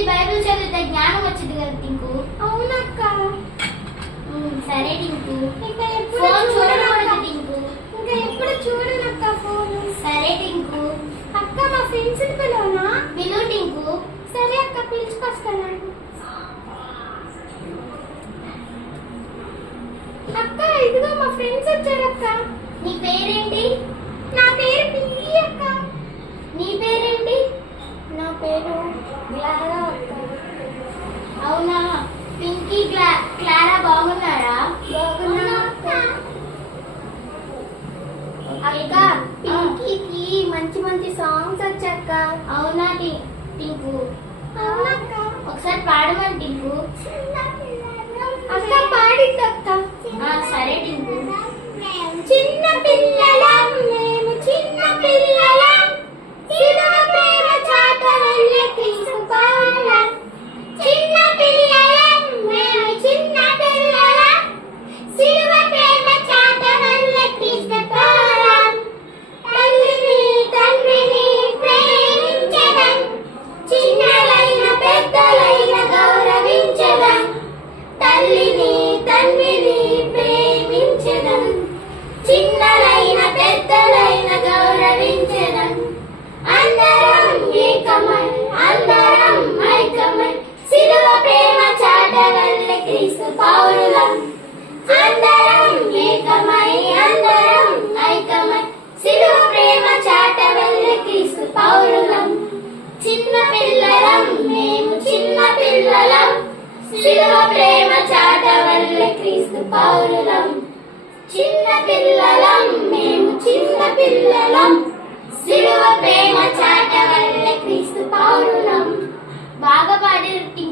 రోజు బైబిల్ చదివితే జ్ఞానం వచ్చింది కదా టింకు. అవునక్క. సరే టింకు. ఇంకా ఎప్పుడు ఫోన్ చూడనక్క. చూడకూడదు టింకు. ఇంకా ఎప్పుడు చూడనక్క ఫోన్. సరే టింకు. అక్క మా ఫ్రెండ్స్ ని పిలవనా? పిలు టింకు. సరే అక్క, పిలుచుకొస్తాను. అక్క ఇదిగో మా ఫ్రెండ్స్ వచ్చారక్క. నీ పేరేంటి? నా పేరు పిల్లి అక్క. నీ పేరేంటి? నా పేరు గ్లారా అక్క. అవునా? పింకీ క్లారా బాగున్నారా? బాగున్నా అక్క. అక్క పింకీకి మంచి మంచి సాంగ్స్ వచ్చాక. అవునా టింకు? అవునక్క. ఒకసారి పాడమని టింకు. అక్క పాడింది అక్క. సరే టింకు. చిన్న పిల్లలం మేము, చిన్న పిల్లలం, సిలువ ప్రేమ చాట వెళ్ళే క్రీస్తు పౌరులం. చిన్న పిల్లలం మేము, చిన్న పిల్లలం, సిలువ ప్రేమ చాట వెళ్ళే క్రీస్తు పౌరులం. తల్లిని తండ్రిని ప్రేమించడం, చిన్నలైన పెద్దలైన గౌరవించడం. తల్లిని తండ్రిని ప్రేమించడం, చిన్నలైన పెద్దలైన గౌరవించడం. అందరం ఏకమై, అందరం ఐకమై, సిలువ ప్రేమ చాట వెళ్ళే క్రీస్తు పౌరులం. అందరం ఏకమై, అందరం ఐకమై, సిలువ ప్రేమ చాట వెళ్ళే క్రీస్తు పౌరులం. చిన్న పిల్లలం మేము, చిన్న పిల్లలం, సిలువ ప్రేమ చాట వెళ్ళే క్రీస్తు పౌరులం. చిన్న పిల్లలం మేము, చిన్న పిల్లలం, సిలువ ప్రేమ చాట వెళ్ళే క్రీస్తు పౌరులం. బాగా పాడారు.